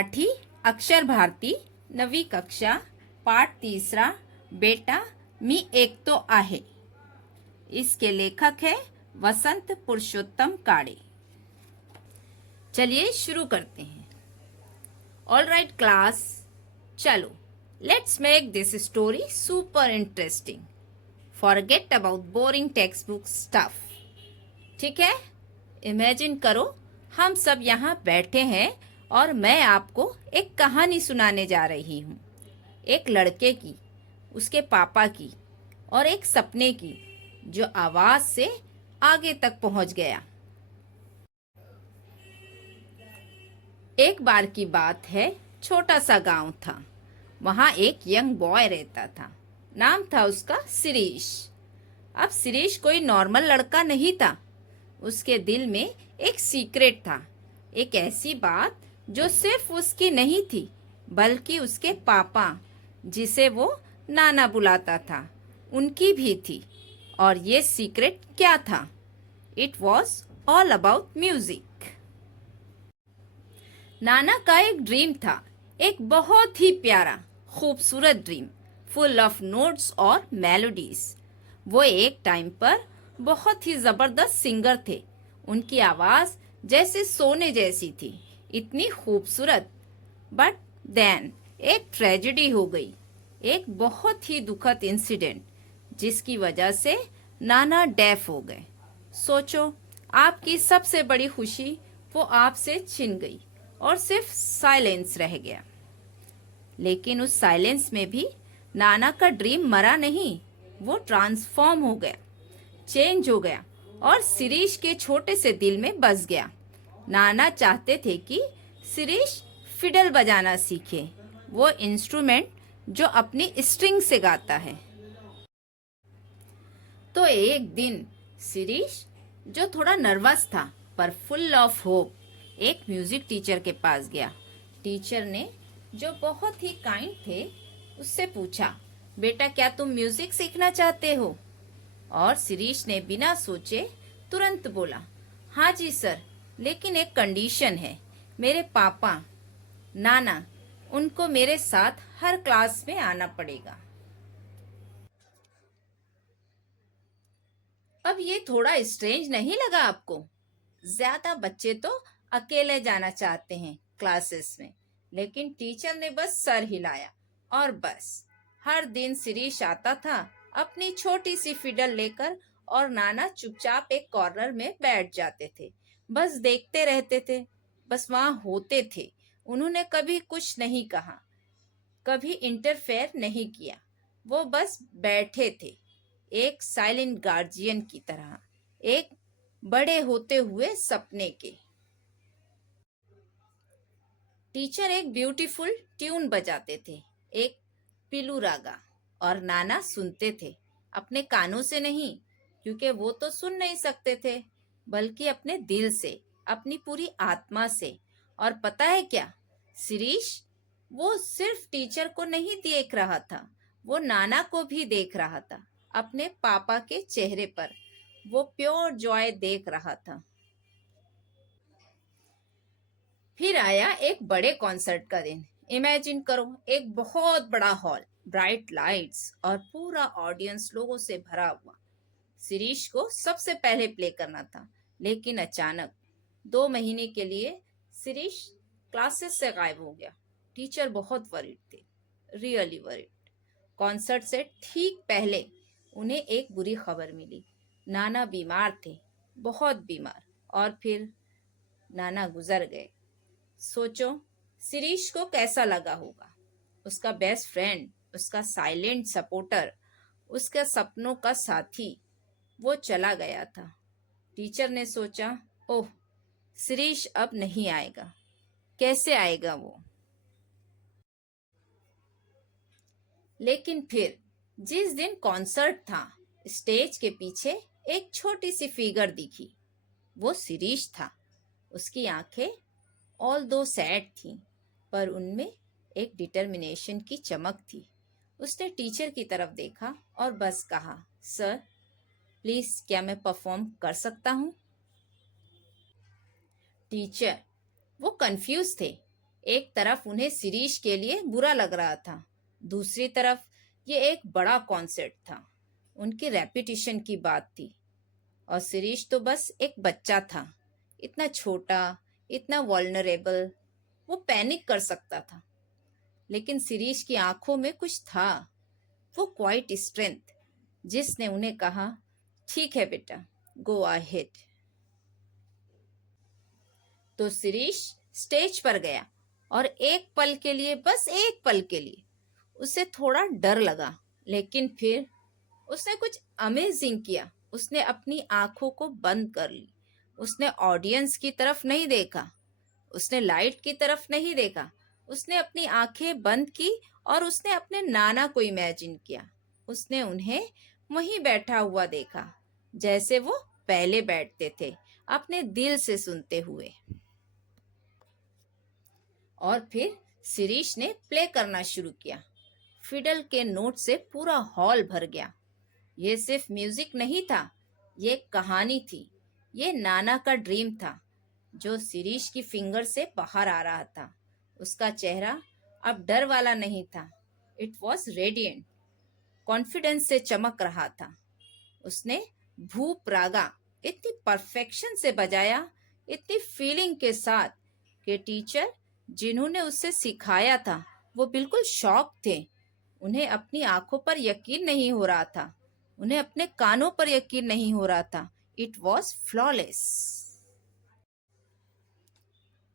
मराठी अक्षर भारती 9वी कक्षा पाठ 3 बेटा मी एकतो आहे। इसके लेखक है वसंत पुरुषोत्तम काड़े। चलिए शुरू करते हैं। ऑल राइट क्लास, चलो let's make this story super interesting. Forget about boring text book stuff. ठीक है, इमेजिन करो हम सब यहाँ बैठे हैं और मैं आपको एक कहानी सुनाने जा रही हूँ। एक लड़के की, उसके पापा की और एक सपने की जो आवाज से आगे तक पहुंच गया। एक बार की बात है, छोटा सा गांव था। वहां एक यंग बॉय रहता था। नाम था उसका शिरीष। अब शिरीष कोई नॉर्मल लड़का नहीं था। उसके दिल में एक सीक्रेट था, एक ऐसी बात जो सिर्फ उसकी नहीं थी बल्कि उसके पापा, जिसे वो नाना बुलाता था, उनकी भी थी। और ये सीक्रेट क्या था? It was all about music. नाना का एक ड्रीम था, एक बहुत ही प्यारा खूबसूरत ड्रीम, फुल ऑफ नोट्स और मेलोडीज। वो एक टाइम पर बहुत ही जबरदस्त सिंगर थे। उनकी आवाज जैसे सोने जैसी थी, इतनी खूबसूरत। बट देन एक ट्रेजेडी हो गई, एक बहुत ही दुखद इंसिडेंट, जिसकी वजह से नाना डेफ हो गए। सोचो, आपकी सबसे बड़ी खुशी वो आपसे छिन गई और सिर्फ साइलेंस रह गया। लेकिन उस साइलेंस में भी नाना का ड्रीम मरा नहीं, वो ट्रांसफॉर्म हो गया, चेंज हो गया और शिरीष के छोटे से दिल में बस गया। नाना चाहते थे कि शिरीष फिडल बजाना सीखे, वो इंस्ट्रूमेंट जो अपनी स्ट्रिंग से गाता है। तो एक दिन शिरीष, जो थोड़ा नर्वस था पर फुल ऑफ होप, एक म्यूजिक टीचर के पास गया। टीचर ने, जो बहुत ही काइंड थे, उससे पूछा, बेटा क्या तुम म्यूजिक सीखना चाहते हो? और शिरीष ने बिना सोचे तुरंत बोला, हाँ जी सर, लेकिन एक कंडीशन है। मेरे पापा नाना, उनको मेरे साथ हर क्लास में आना पड़ेगा। अब ये थोड़ा स्ट्रेंज नहीं लगा आपको? ज्यादा बच्चे तो अकेले जाना चाहते हैं क्लासेस में, लेकिन टीचर ने बस सर हिलाया और बस। हर दिन शिरीष आता था अपनी छोटी सी फिडल लेकर और नाना चुपचाप एक कॉर्नर में बैठ जाते थे, बस देखते रहते थे, बस वहां होते थे। उन्होंने कभी कुछ नहीं कहा, कभी इंटरफेयर नहीं किया, वो बस बैठे थे, एक साइलेंट गार्जियन की तरह, एक बड़े होते हुए सपने के। टीचर एक ब्यूटीफुल ट्यून बजाते थे, एक पिलू रागा, और नाना सुनते थे, अपने कानों से नहीं, क्योंकि वो तो सुन नहीं सकते थे, बल्कि अपने दिल से, अपनी पूरी आत्मा से। और पता है क्या, शिरीष वो सिर्फ टीचर को नहीं देख रहा था, वो नाना को भी देख रहा था। अपने पापा के चेहरे पर वो प्योर जॉय देख रहा था। फिर आया एक बड़े कॉन्सर्ट का दिन। इमेजिन करो, एक बहुत बड़ा हॉल, ब्राइट लाइट्स और पूरा ऑडियंस लोगों से भरा हुआ। शिरीष को सबसे पहले प्ले करना था, लेकिन अचानक 2 महीने के लिए शिरीष क्लासेस से गायब हो गया। टीचर बहुत वरीड थे, रियली वरीड। कॉन्सर्ट से ठीक पहले उन्हें एक बुरी खबर मिली। नाना बीमार थे, बहुत बीमार, और फिर नाना गुजर गए। सोचो शिरीष को कैसा लगा होगा। उसका बेस्ट फ्रेंड, उसका साइलेंट सपोर्टर, उसके सपनों का साथी, वो चला गया था। टीचर ने सोचा, ओह शिरीष अब नहीं आएगा, कैसे आएगा वो। लेकिन फिर जिस दिन कॉन्सर्ट था, स्टेज के पीछे एक छोटी सी फिगर दिखी। वो शिरीष था। उसकी आंखें ऑल दो सैड थी, पर उनमें एक डिटर्मिनेशन की चमक थी। उसने टीचर की तरफ देखा और बस कहा, सर प्लीज क्या मैं परफॉर्म कर सकता हूँ? टीचर वो कंफ्यूज थे, एक तरफ उन्हें शिरीष के लिए बुरा लग रहा था, दूसरी तरफ ये एक बड़ा कॉन्सर्ट था, उनकी रेपुटेशन की बात थी। और शिरीष तो बस एक बच्चा था, इतना छोटा, इतना वल्नरेबल, वो पैनिक कर सकता था। लेकिन शिरीष की आंखों में कुछ था, वो क्वाइट स्ट्रेंथ, जिसने उन्हें कहा, ठीक है बेटा, गो अहेड। तो शिरीष स्टेज पर गया और एक पल के लिए, बस एक पल के लिए, उसे थोड़ा डर लगा, लेकिन फिर उसने कुछ अमेजिंग किया। उसने अपनी आंखों को बंद कर ली, उसने ऑडियंस की तरफ नहीं देखा, उसने लाइट की तरफ नहीं देखा, उसने अपनी आंखें बंद की और उसने अपने नाना को इमेजिन किया। उसने उन्हें वहीं बैठा हुआ देखा, जैसे वो पहले बैठते थे, अपने दिल से सुनते हुए। और फिर शिरीष ने प्ले करना शुरू किया। फिडल के नोट से पूरा हॉल भर गया। ये सिर्फ म्यूजिक नहीं था, ये एक कहानी थी, ये नाना का ड्रीम था, जो शिरीष की फिंगर से बाहर आ रहा था। उसका चेहरा अब डर वाला नहीं था, इट वॉज रेडियंट, कॉन्फिडेंस से चमक रहा था। उसने भूप रागा इतनी परफेक्शन से बजाया, इतनी फीलिंग के साथ, कि टीचर जिन्होंने उससे सिखाया था वो बिल्कुल शॉक थे। उन्हें अपनी आंखों पर यकीन नहीं हो रहा था, उन्हें अपने कानों पर यकीन नहीं हो रहा था। It was flawless.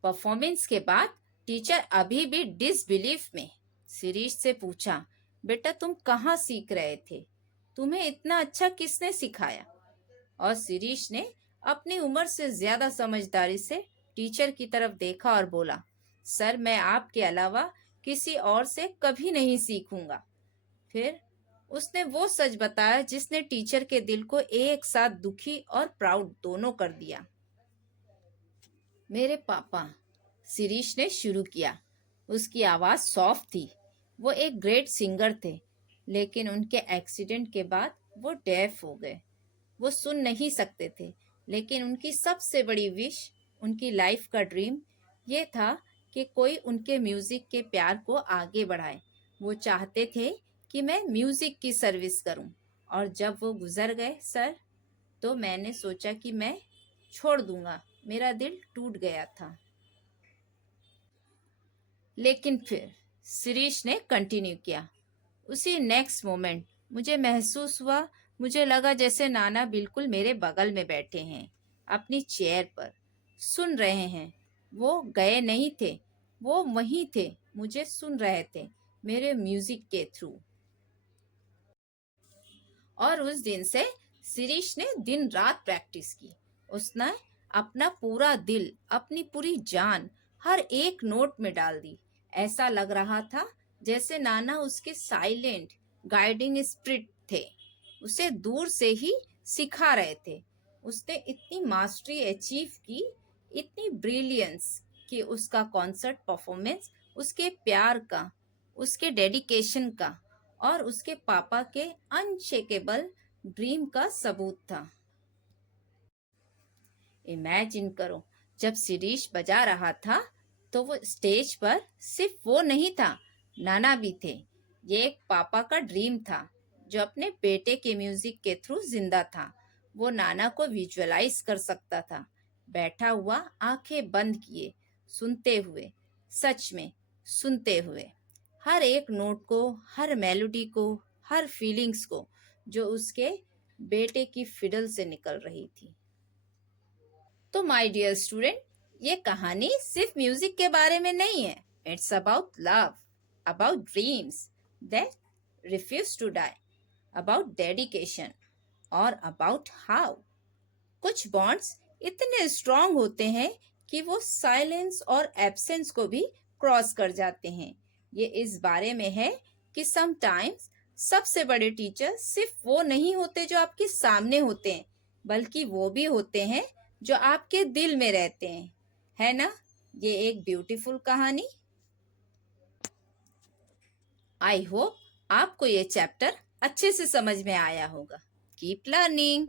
परफॉर्मेंस के बाद टीचर अभी भी डिसबिलीफ में शिरीष से पूछा, बेटा तुम कहाँ सीख रहे थे, तुम्हें इतना अच्छा किसने सिखाया? और शिरीष ने अपनी उम्र से ज्यादा समझदारी से टीचर की तरफ देखा और बोला, सर मैं आपके अलावा किसी और से कभी नहीं सीखूंगा। फिर उसने वो सच बताया जिसने टीचर के दिल को एक साथ दुखी और प्राउड दोनों कर दिया। मेरे पापा, शिरीष ने शुरू किया। उसकी आवाज सॉफ्ट थी। वो एक ग्रेट सिंगर थे, लेकिन उनके एक्सीडेंट के बाद वो डेफ हो गए। वो सुन नहीं सकते थे, लेकिन उनकी सबसे बड़ी विश, उनकी लाइफ का ड्रीम ये था कि कोई उनके म्यूजिक के प्यार को आगे बढ़ाए। वो चाहते थे कि मैं म्यूजिक की सर्विस करूं। और जब वो गुजर गए सर, तो मैंने सोचा कि मैं छोड़ दूंगा, मेरा दिल टूट गया था। लेकिन फिर शिरीष ने कंटिन्यू किया। उसी नेक्स्ट मोमेंट मुझे महसूस हुआ, मुझे लगा जैसे नाना बिल्कुल मेरे बगल में बैठे हैं, अपनी चेयर पर सुन रहे हैं। वो गए नहीं थे, वो वहीं थे, मुझे सुन रहे थे, मेरे म्यूजिक के थ्रू। और उस दिन से शिरीष ने दिन रात प्रैक्टिस की। उसने अपना पूरा दिल, अपनी पूरी जान हर एक नोट में डाल दी। ऐसा लग रहा था जैसे नाना उसके साइलेंट गाइडिंग स्पिरिट थे, उसे दूर से ही सिखा रहे थे। उसने इतनी मास्टरी अचीव की, इतनी ब्रिलियंस, कि उसका कॉन्सर्ट परफॉर्मेंस उसके प्यार का, उसके डेडिकेशन का और उसके पापा के अनशेकेबल ड्रीम का सबूत था। इमेजिन करो, जब शिरीष बजा रहा था तो वो स्टेज पर सिर्फ वो नहीं था, नाना भी थे। ये एक पापा का ड्रीम था जो अपने बेटे के म्यूजिक के थ्रू जिंदा था। वो नाना को विजुअलाइज कर सकता था, बैठा हुआ, आंखें बंद किए, सुनते हुए, सच में सुनते हुए, हर एक नोट को, हर मेलोडी को, हर फीलिंग्स को जो उसके बेटे की फिडल से निकल रही थी। तो माय डियर स्टूडेंट, ये कहानी सिर्फ म्यूजिक के बारे में नहीं है। It's about love, about dreams that refuse to die, about dedication और अबाउट हाउ कुछ बॉन्ड्स इतने स्ट्रांग होते हैं कि वो साइलेंस और एब्सेंस को भी क्रॉस कर जाते हैं। ये इस बारे में है कि समटाइम्स सबसे बड़े टीचर सिर्फ वो नहीं होते जो आपके सामने होते हैं, बल्कि वो भी होते हैं जो आपके दिल में रहते हैं। है ना ये एक ब्यूटीफुल कहानी? आई होप आपको ये चैप्टर अच्छे से समझ में आया होगा। Keep learning.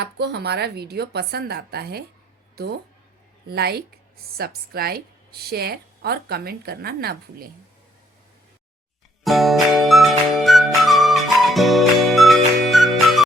आपको हमारा वीडियो पसंद आता है तो लाइक, सब्सक्राइब, शेयर और कमेंट करना ना भूलें।